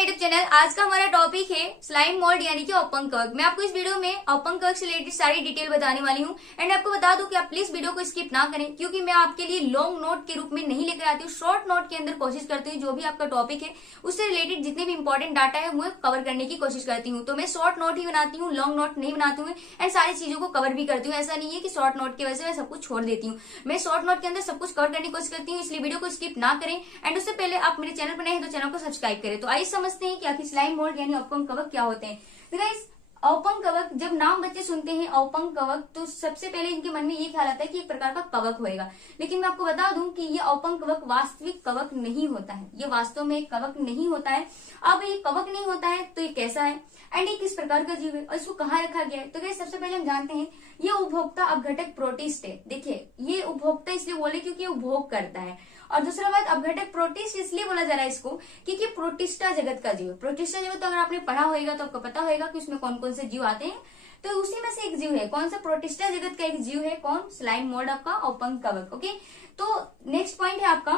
My YouTube channel. आज का हमारा टॉपिक है स्लाइम मोल्ड यानी कि ओपन कवक। मैं आपको इस वीडियो में ओपन कवक से रिलेटेड सारी डिटेल बताने वाली हूँ। एंड आपको बता दूं कि आप प्लीज वीडियो को स्किप ना करें, क्योंकि मैं आपके लिए लॉन्ग नोट के रूप में नहीं लेकर आती हूँ। शॉर्ट नोट के अंदर कोशिश करती हूँ जो भी आपका टॉपिक है उससे रिलेटेड जितने भी इंपॉर्टेंट डाटा है वो कवर करने की कोशिश करती हूँ। तो मैं शॉर्ट नोट ही बनाती हूँ, लॉन्ग नोट नहीं बनाती हूँ एंड सारी चीजों को कवर भी करती हूँ। ऐसा नहीं है कि शॉर्ट नोट की वजह से मैं सब कुछ छोड़ देती हूँ। मैं शॉर्ट नोट के अंदर सब कुछ कवर करने की कोशिश करती हूँ, इसलिए वीडियो को स्किप ना करें। एंड उससे पहले आप मेरे चैनल पर नए हैं तो चैनल को सब्सक्राइब करें। तो आइए समझते हैं कि आखिर स्लाइम मोल्ड यानी ओपन कवक क्या होते हैं। तो गाइस, ओपन कवक, जब नाम बच्चे सुनते हैं ओपन कवक तो सबसे पहले इनके मन में ये ख्याल आता है कि एक प्रकार का कवक होएगा। लेकिन मैं आपको बता दूं कि ये ओपन कवक वास्तविक कवक नहीं होता है। ये वास्तव में एक कवक नहीं होता है। अब ये कवक नहीं होता है तो ये कैसा है एंड ये किस प्रकार का जीव है और इसको कहाँ रखा गया है। तो गाइस, सबसे पहले हम जानते हैं ये उपभोक्ता अपघटक प्रोटिस्ट है। देखिए, ये उपभोक्ता इसलिए बोले क्योंकि ये उपभोग करता है। और दूसरा बात, अपघटक प्रोटिस्ट इसलिए बोला जा रहा है इसको क्योंकि प्रोटिस्टा जगत का जीव। प्रोटिस्टा जगत तो अगर आपने पढ़ा होगा तो आपको पता होगा कि उसमें कौन कौन से जीव आते हैं। तो उसी में से एक जीव है, कौन सा? प्रोटिस्टा जगत का एक जीव है। कौन? स्लाइम मोल्ड आपका ओपन कवक। ओके, तो नेक्स्ट पॉइंट है आपका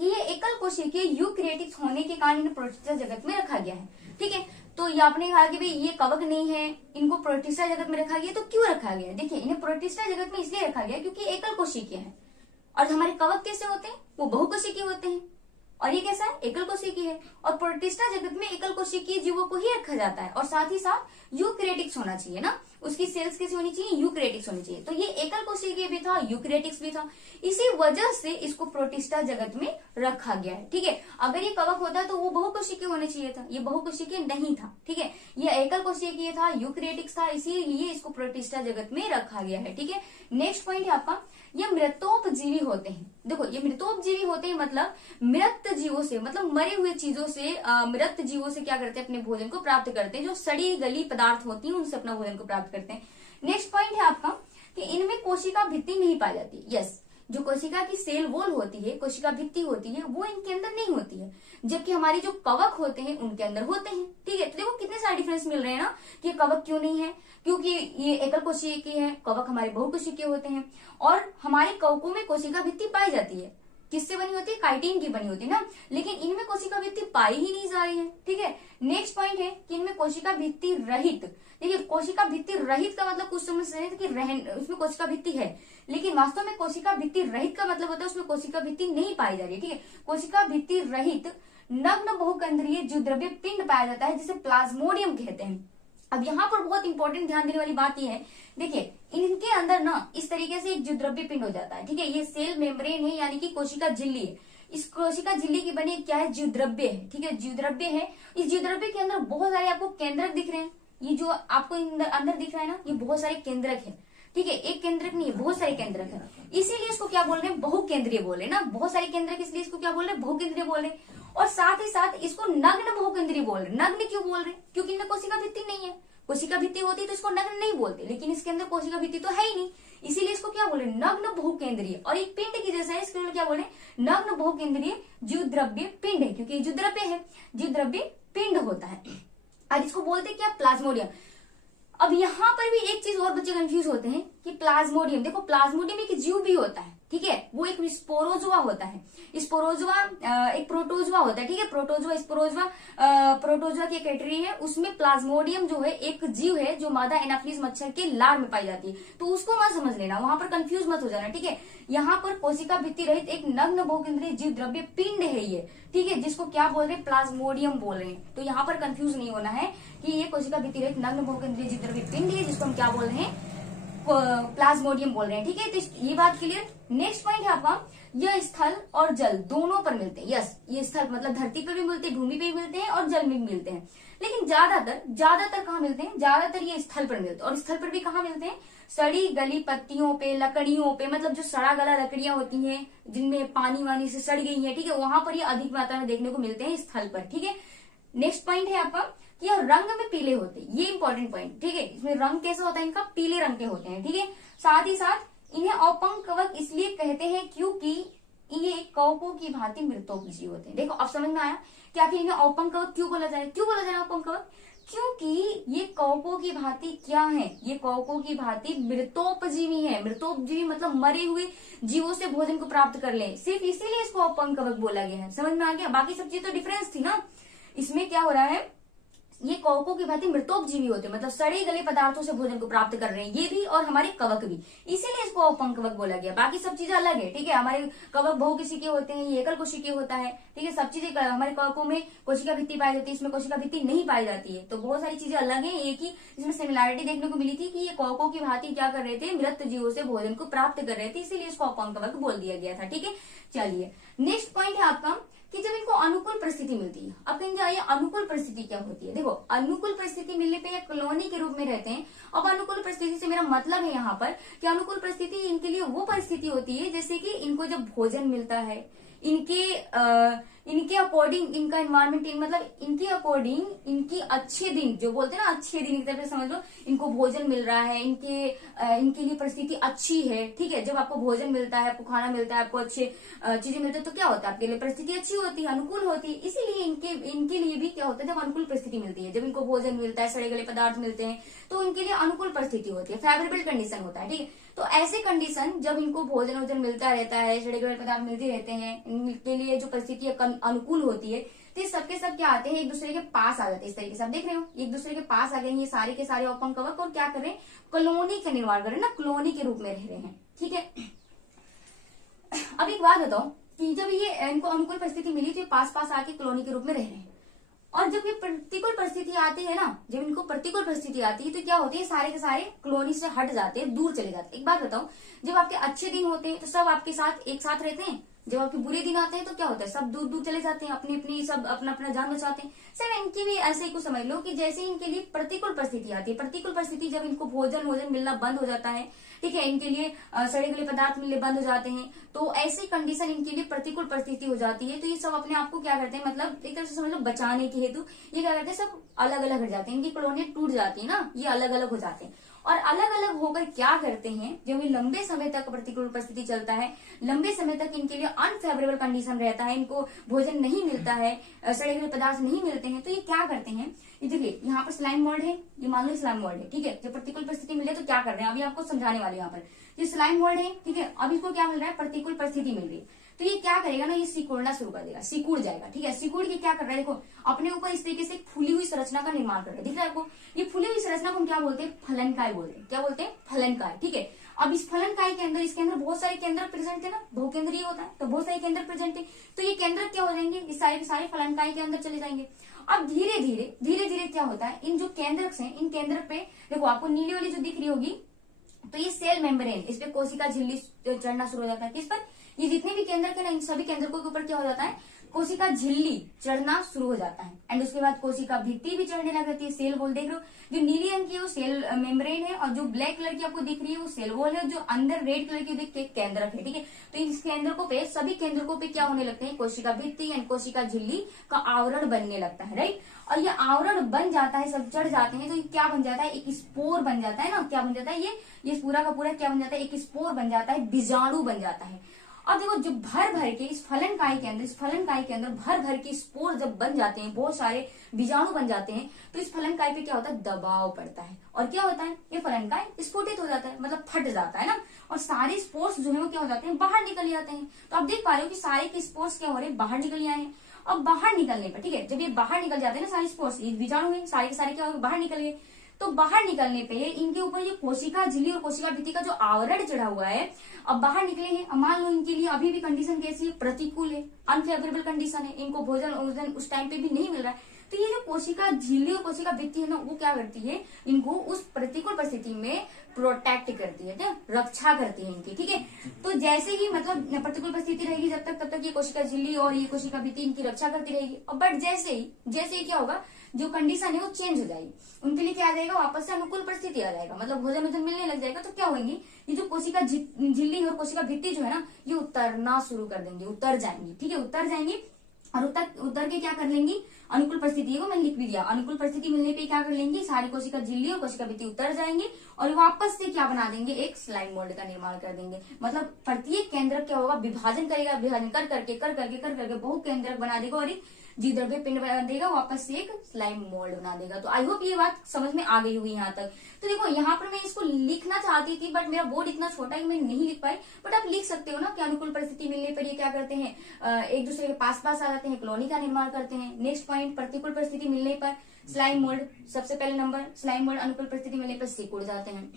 कि ये एकल कोशिकीय यूकैरियोटिक्स होने के कारण इन्हें प्रोटिस्टा जगत में रखा गया है। ठीक है, तो ये आपने कहा कि भाई ये कवक नहीं है, इनको प्रोटिस्टा जगत में रखा गया। तो क्यों रखा गया? देखिए, इन्हें प्रोटिस्टा जगत में इसलिए रखा गया क्योंकि एकल कोशिकीय है। और हमारे कवक कैसे होते हैं? वो बहुकोशिकीय होते हैं। और ये कैसा है? एकल कोशिकीय है। और प्रोटिस्टा जगत में एकल कोशिकीय जीवों को ही रखा जाता है। और साथ ही साथ यूकैरियोटिक्स होना चाहिए ना, उसकी सेल्स कैसी होनी चाहिए? यूकैरियोटिक्स होनी चाहिए। तो ये एकल कोशिकीय भी था, यूकैरियोटिक्स भी था, इसी वजह से इसको प्रोटिस्टा जगत में रखा गया है। ठीक है, अगर ये कवक होता तो वो बहुकोशिकीय होना चाहिए था, ये बहुकोशिकीय नहीं था। ठीक है, ये एकल कोशिकीय था, यूकैरियोटिक्स था, इसीलिए इसको प्रोटिस्टा जगत में रखा गया है। ठीक है, नेक्स्ट पॉइंट है आपका, ये मृतोपजीवी होते हैं। देखो, ये मृतोपजीवी होते हैं मतलब मृत जीवों से, मतलब मरे हुए चीजों से, मृत जीवों से क्या करते हैं? अपने भोजन को प्राप्त करते हैं। जो सड़ी गली पदार्थ होती है उनसे अपना भोजन को प्राप्त करते हैं। नेक्स्ट पॉइंट है आपका कि इनमें कोशिका भित्ति नहीं पाई जाती। यस, जो कोशिका की सेल वॉल होती है, कोशिका भित्ति होती है, वो इनके अंदर नहीं होती है, जबकि हमारी जो कवक होते हैं उनके अंदर होते हैं। ठीक है, तो देखो कितने सारे डिफरेंस मिल रहे हैं ना कि कवक क्यों नहीं है, क्योंकि ये एकल कोशिकीय है, कवक हमारे बहुकोशिकीय होते हैं। और हमारे कवकों में कोशिका भित्ति पाई जाती है, किससे बनी होती है? काइटिन की बनी होती है ना, लेकिन इनमें कोशिका भित्ति पाई ही नहीं जा रही है। ठीक है, नेक्स्ट पॉइंट है कि इनमें कोशिका भित्ति रहित। देखिए, कोशिका भित्ति रहित का मतलब कुछ समझ रहे हैं कि उसमें कोशिका भित्ति है, लेकिन वास्तव में कोशिका भित्ति रहित का मतलब होता है उसमें कोशिका भित्ति नहीं पाई जा रही है। ठीक है, कोशिका भित्ति रहित नग्न बहुकेंद्रीय जीव द्रव्य पिंड पाया जाता है जिसे प्लाज्मोडियम कहते हैं। अब यहाँ पर बहुत इंपॉर्टेंट ध्यान देने वाली बात यह है, देखिए इनके अंदर ना इस तरीके से एक जीवद्रव्य पिंड हो जाता है। ठीक है, ये सेल मेम्ब्रेन है यानी कि कोशिका झिल्ली है। इस कोशिका झिल्ली की बनी क्या है? जीवद्रव्य है। ठीक है, जीवद्रव्य है। इस जीवद्रव्य के अंदर बहुत सारे आपको केंद्रक दिख रहे हैं। ये जो आपको अंदर दिख रहा है ना, ये बहुत सारे केंद्रक है। ठीक है, एक केंद्रक नहीं है, बहुत सारे केंद्रक है। इसीलिए इसको क्या बोल रहे हैं? बहुकेंद्रीय बोल रहे हैं ना, बहुत सारे केंद्रक, इसलिए इसको क्या बोल रहे हैं? बहुकेंद्रीय बोल रहे हैं। और साथ ही साथ इसको नग्न बहुकेंद्रीय बोल रहे हैं। नग्न क्यों बोल रहे हैं? क्योंकि इनमें कोशिका भित्ति नहीं है। कोशिका भित्ति होती तो इसको नग्न नहीं बोलते, लेकिन इसके अंदर कोशिका भित्ति तो है ही नहीं, इसीलिए इसको क्या बोले? नग्न बहुकेंद्रीय। और एक पिंड की जैसा है, इसके लिए क्या बोले? नग्न बहुकेंद्रीय जीवद्रव्य पिंड है, क्योंकि जीवद्रव्य है, जीवद्रव्य पिंड होता है। और इसको बोलते क्या? प्लाज्मोडियम। अब यहाँ पर भी एक चीज और बच्चे कंफ्यूज होते हैं कि प्लाज्मोडियम, देखो प्लाज्मोडियम एक जीव भी होता है। ठीक है, वो एक स्पोरोजोआ होता है। स्पोरोजोआ एक प्रोटोजोआ होता है। ठीक है, प्रोटोजोआ स्पोरोजोआ प्रोटोजोआ की कैटेगरी है। उसमें प्लाज्मोडियम जो है एक जीव है जो मादा एनाफिलीज मच्छर के लार में पाई जाती है। तो उसको मत समझ लेना, वहां पर कंफ्यूज मत हो जाना। ठीक है, यहाँ पर कोशिका भित्ति रहित एक नग्न बहुकेंद्रीय जीव द्रव्य पिंड है ये। ठीक है, जिसको क्या बोल रहे हैं? प्लाज्मोडियम बोल रहे हैं। तो यहाँ पर कंफ्यूज नहीं होना है कि ये कोशिका भित्ति रहित नग्न बहुकेंद्रीय जीव द्रव्य पिंड है, जिसको हम क्या बोल रहे हैं? प्लाज्मोडियम बोल रहे हैं। ठीक है, तो ये बात क्लियर। नेक्स्ट पॉइंट है आपका, यह स्थल और जल दोनों पर मिलते हैं। यस, ये स्थल मतलब धरती पर भी मिलते हैं, भूमि पे भी मिलते हैं और जल में भी मिलते हैं। लेकिन ज्यादातर कहाँ मिलते हैं? ज्यादातर ये स्थल पर मिलते हैं। और स्थल पर भी कहाँ मिलते हैं? सड़ी गली पत्तियों पे, लकड़ियों पे, मतलब जो सड़ा गला लकड़ियां होती हैं जिनमें पानी वानी से सड़ गई है। ठीक है, वहां पर ये अधिक मात्रा में देखने को मिलते हैं स्थल पर। ठीक है, नेक्स्ट पॉइंट है आपका कि यह रंग में पीले होते हैं। ये इंपॉर्टेंट पॉइंट। ठीक है, इसमें रंग कैसा होता है? इनका पीले रंग के होते हैं। ठीक है, साथ ही साथ इन्हें ओपन कवक इसलिए कहते हैं क्योंकि ये कवकों की भांति मृतोपजीवी होते हैं। देखो, अब समझ में आया कि आखिर इन्हें ओपन कवक क्यों बोला जाए? क्यों बोला जाए ओपन कवक? क्योंकि ये कवकों की भांति क्या है? ये कवकों की भांति मृतोपजीवी है। मृतोपजीवी मतलब मरे हुए जीवों से भोजन को प्राप्त कर ले, सिर्फ इसीलिए इसको ओपन कवक बोला गया है। समझ में आ गया? बाकी सब चीज तो डिफरेंस थी ना। इसमें क्या हो रहा है, ये कवकों की भांति मृतोपजीवी होते हैं, मतलब सड़े गले पदार्थों से भोजन को प्राप्त कर रहे हैं, ये भी और हमारे कवक भी, इसीलिए इसको अपंग कवक बोला गया। बाकी सब चीजें अलग है, ठीक है। हमारे कवक बहुकोशिकीय होते हैं, ये एकल कोशिकीय होता है, ठीक है। सब चीजें हमारे कवकों में कोशिका भित्ति पाई जाती है, इसमें कोशिका भित्ति नहीं पाई जाती है, तो बहुत सारी चीजें अलग है। एक ही इसमें सिमिलैरिटी देखने को मिली थी कि ये कवकों की भांति क्या कर रहे थे, मृत जीवों से भोजन को प्राप्त कर रहे थे, इसीलिए इसको अपंग कवक बोल दिया गया था, ठीक है। चलिए नेक्स्ट पॉइंट है आपका कि जब इनको अनुकूल परिस्थिति मिलती है, अब कहेंगे ये अनुकूल परिस्थिति क्या होती है। देखो, अनुकूल परिस्थिति मिलने पे ये कॉलोनी के रूप में रहते हैं। अब अनुकूल परिस्थिति से मेरा मतलब है यहाँ पर कि अनुकूल परिस्थिति इनके लिए वो परिस्थिति होती है जैसे कि इनको जब भोजन मिलता है, इनके अकॉर्डिंग इनका एनवायरमेंट, मतलब इनके अकॉर्डिंग इनकी अच्छे दिन, जो बोलते हैं ना अच्छे दिन, एक तरह से समझ लो इनको भोजन मिल रहा है, इनके लिए परिस्थिति अच्छी है, ठीक है। जब आपको भोजन मिलता है, आपको खाना मिलता है, आपको अच्छे चीजें मिलती है, तो क्या होता है, आपके लिए परिस्थिति अच्छी होती है, अनुकूल होती है। इसीलिए इनके लिए भी क्या होता है, जब अनुकूल परिस्थिति मिलती है, जब इनको भोजन मिलता है, सड़े गले पदार्थ मिलते हैं, तो इनके लिए अनुकूल परिस्थिति होती है, फेवरेबल कंडीशन होता है, ठीक है। तो ऐसे कंडीशन जब इनको भोजन वोजन मिलता रहता है, सड़े गले पदार्थ मिलते रहते हैं, इनके लिए जो परिस्थिति अनुकूल होती है, तो ये सबके सब क्या आते हैं, एक दूसरे के पास आ जाते हैं। इस तरीके से आप देख रहे हो, एक दूसरे के पास आ गए ये सारे के सारे अपंग कवक, और क्या कर रहे हैं, कॉलोनी का निर्माण कर रहे हैं ना, कॉलोनी के रूप में रह रहे हैं, ठीक है। अब एक बात बताओ कि जब ये इनको अनुकूल परिस्थिति मिली तो ये पास पास आके कॉलोनी के रूप में रह रहे हैं, और जब ये प्रतिकूल परिस्थिति आती है ना, जब इनको प्रतिकूल परिस्थिति आती है तो क्या होती है, सारे के सारे कॉलोनी से हट जाते हैं, दूर चले जाते हैं। एक बात बताओ, जब आपके अच्छे दिन होते हैं तो सब आपके साथ एक साथ रहते हैं, जब आपके बुरे दिन आते हैं तो क्या होता है, सब दूर दूर चले जाते हैं, अपनी अपनी सब अपना अपना जान बचाते हैं। सर इनकी भी ऐसे ही कुछ समझ लो कि जैसे इनके लिए प्रतिकूल परिस्थिति आती है, प्रतिकूल परिस्थिति जब इनको भोजन मिलना बंद हो जाता है, ठीक है, इनके लिए सड़े गले पदार्थ मिलने बंद हो जाते हैं, तो ऐसी कंडीशन इनके लिए प्रतिकूल परिस्थिति हो जाती है, तो ये सब अपने आप को क्या करते हैं, मतलब एक तरह से समझ लो बचाने के हेतु ये क्या करते हैं, सब अलग अलग हट जाते हैं, इनकी कॉलोनियां टूट जाती है ना, ये अलग अलग हो जाते हैं। और अलग अलग होकर क्या करते हैं, जब ये लंबे समय तक प्रतिकूल परिस्थिति चलता है, लंबे समय तक इनके लिए अनफेवरेबल कंडीशन रहता है, इनको भोजन नहीं मिलता है, सड़े हुए पदार्थ नहीं मिलते हैं, तो ये क्या करते हैं, ये देखिए यहाँ पर स्लाइम मोल्ड है, ये मान लो स्लाइम मोल्ड है, ठीक है। जब प्रतिकूल परिस्थिति मिले तो क्या कर रहे हैं, अभी आपको समझाने वाले यहाँ पर, ये स्लाइम मोल्ड है, ठीक है। अब इसको क्या मिल रहा है, प्रतिकूल परिस्थिति मिल रही है, तो ये क्या करेगा ना, ये सिकुड़ना शुरू कर देगा, सिकुड़ जाएगा, ठीक है। सिकुड़ के क्या कर रहा है, देखो अपने ऊपर इस तरीके से फूली हुई संरचना का निर्माण कर रहा है, दिख रहा है आपको, ये फूली हुई संरचना को हम क्या बोलते हैं, फलनकाय बोलते हैं, क्या बोलते हैं, फलनकाय, ठीक है। अब इस फलनकाय के अंदर, इसके अंदर बहुत सारे केंद्र प्रेजेंट है ना, बहुकेंद्रीय होता है, तो बहुत सारे केंद्र प्रेजेंट है, तो ये केंद्र क्या हो जाएंगे, इस सारे के सारे फलनकाय के अंदर चले जाएंगे। अब धीरे धीरे क्या होता है, इन जो केंद्रक हैं, इन केंद्र पे देखो आपको नीली वाली जो दिख रही होगी, तो ये सेल मेम्ब्रेन, इस पे कोशिका झिल्ली चढ़ना शुरू हो जाता है, किस पर, ये जितने भी केंद्र के ना, इन सभी केंद्रकों के ऊपर क्या हो जाता है, कोशिका झिल्ली चढ़ना शुरू हो जाता है, एंड उसके बाद कोशिका भित्ति भी चढ़ने लग जाती है, सेल वॉल देख लो, जो नीली रंग की है वो सेल मेम्ब्रेन है, और जो ब्लैक कलर की आपको दिख रही है वो सेल वॉल है, जो अंदर रेड कलर की देख के केंद्रक है, ठीक है। तो इन केंद्रकों पे, सभी केंद्रकों पे क्या होने लगते हैं, कोशिका भित्ति एंड कोशिका झिल्ली का आवरण बनने लगता है, राइट। और ये आवरण बन जाता है, सब चढ़ जाते हैं, तो ये क्या बन जाता है, एक स्पोर बन जाता है ना, क्या बन जाता है, ये पूरा का पूरा क्या बन जाता है, एक स्पोर बन जाता है, बीजाणु बन जाता है। अब देखो जब भर भर के इस फलनकाय के अंदर भर भर के स्पोर जब बन जाते हैं, बहुत सारे बीजाणु बन जाते हैं, तो इस फलनकाय पे क्या होता है, दबाव पड़ता है, और क्या होता है, ये फलनकाय स्फोटित हो जाता है, मतलब फट जाता है ना, और सारे स्पोर्स जो है वो क्या हो जाते हैं, बाहर निकल जाते हैं। तो आप देख पा रहे हो कि सारे के स्पोर्स क्या हो रहे हैं, बाहर निकल आए हैं। अब बाहर निकलने पर, ठीक है, जब ये बाहर निकल जाते हैं ना सारे स्पोर्स, ये बीजाणु है, सारे के सारे क्या हो गए, बाहर निकल गए। तो बाहर निकलने पे इनके ऊपर ये कोशिका झिल्ली और कोशिका भित्ति का जो आवरण चढ़ा हुआ है, अब बाहर निकले हैं। अब मान लो इनके लिए अभी भी कंडीशन कैसी है, प्रतिकूल है, अनफेवरेबल कंडीशन है, इनको भोजन उस टाइम पे भी नहीं मिल रहा है, तो ये जो कोशिका झिल्ली और कोशिका भित्ति है ना, वो क्या करती है, इनको उस प्रतिकूल परिस्थिति में प्रोटेक्ट करती है, रक्षा करती है इनकी, ठीक है। तो जैसे ही मतलब प्रतिकूल परिस्थिति रहेगी जब तक, तब तक ये कोशिका झिल्ली और ये कोशिका भित्ति इनकी रक्षा करती रहेगी। और बट जैसे ही क्या होगा, जो कंडीशन है वो चेंज हो जाएगी, उनके लिए क्या आ जाएगा, वापस से अनुकूल परिस्थिति आ जाएगा, मतलब भोजन मिलने लग जाएगा। तो क्या होंगी, ये जो कोशिका झिल्ली और कोशिका भित्ति जो है ना, ये उतरना शुरू कर देंगे, उतर जाएंगी, ठीक है, उतर जाएंगी। और उतर के क्या कर लेंगी, अनुकूल परिस्थिति को मैंने लिख भी दिया, अनुकूल परिस्थिति मिलने पे क्या कर लेंगी, सारी कोशिका झिल्ली और कोशिका भित्ति उतर जाएंगे, और वापस से क्या बना देंगे, एक स्लाइम मोल्ड का निर्माण कर देंगे। मतलब प्रत्येक केंद्रक क्या होगा, विभाजन करेगा, विभाजन कर करके बहु केंद्रक बना देगा, और एक द्रव्य पिंड बना देगा, वापस से एक स्लाइम मोल्ड बना देगा। तो आई होप ये बात समझ में आ गई होगी यहाँ तक। तो देखो यहाँ पर मैं इसको लिखना चाहती थी बट मेरा बोर्ड इतना छोटा है कि मैं नहीं लिख पाई, बट आप लिख सकते हो ना कि अनुकूल परिस्थिति मिलने पर ये क्या करते हैं, एक दूसरे के पास पास आ जाते हैं, कॉलोनी का निर्माण करते हैं। नेक्स्ट पॉइंट, प्रतिकूल परिस्थिति मिलने पर स्लाइम मोल्ड, सबसे पहले नंबर स्लाइम मोल्ड अनुकूल परिस्थिति मिलने पर सिकुड़ जाते हैं।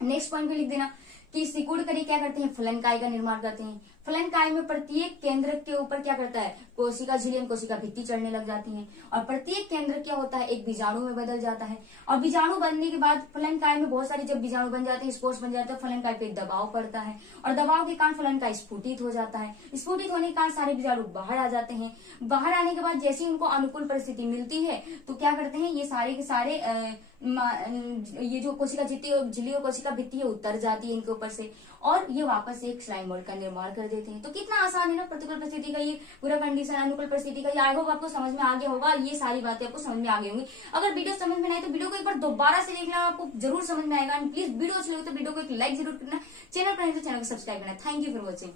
नेक्स्ट पॉइंट पे लिख देना कि सिकुड़ कर क्या करते हैं, फलनकाय का निर्माण करते हैं। फलनकाय में प्रत्येक केंद्र के ऊपर क्या करता है, कोशिका झिल्ली, कोशिका भित्ति चढ़ने लग जाती है, और प्रत्येक केंद्र क्या होता है, एक बीजाणु में बदल जाता है। और बीजाणु बनने के बाद फलनकाय में बहुत सारे जब बीजाणु बन जाते हैं, स्पोर्स बन जाते हैं, फलनकाय पे दबाव पड़ता है, और दबाव के कारण फलनकाय स्फुटित हो जाता है। स्फुटित होने के कारण सारे बीजाणु बाहर आ जाते हैं। बाहर आने के बाद जैसे ही उनको अनुकूल परिस्थिति मिलती है तो क्या करते हैं, ये सारे के सारे ये जो कोशिका झिल्ली और कोशिका भित्ति है उतर जाती है इनके ऊपर से, और ये वापस एक स्लाइम मोल्ड का निर्माण कर देते हैं। तो कितना आसान है ना प्रतिकूल परिस्थिति का ये पूरा कंडीशन, अनुकूल परिस्थिति का ये। आई होप आपको समझ में आ गया होगा, ये सारी बातें आपको समझ में आ गई होंगी। अगर वीडियो समझ में नहीं तो वीडियो को एक बार दोबारा से देखना, आपको जरूर समझ में आएगा। एंड प्लीज वीडियो अच्छी लगे तो वीडियो को एक लाइक जरूर करना, चैनल पर नहीं तो चैनल को सब्सक्राइब करना। Thank you for watching.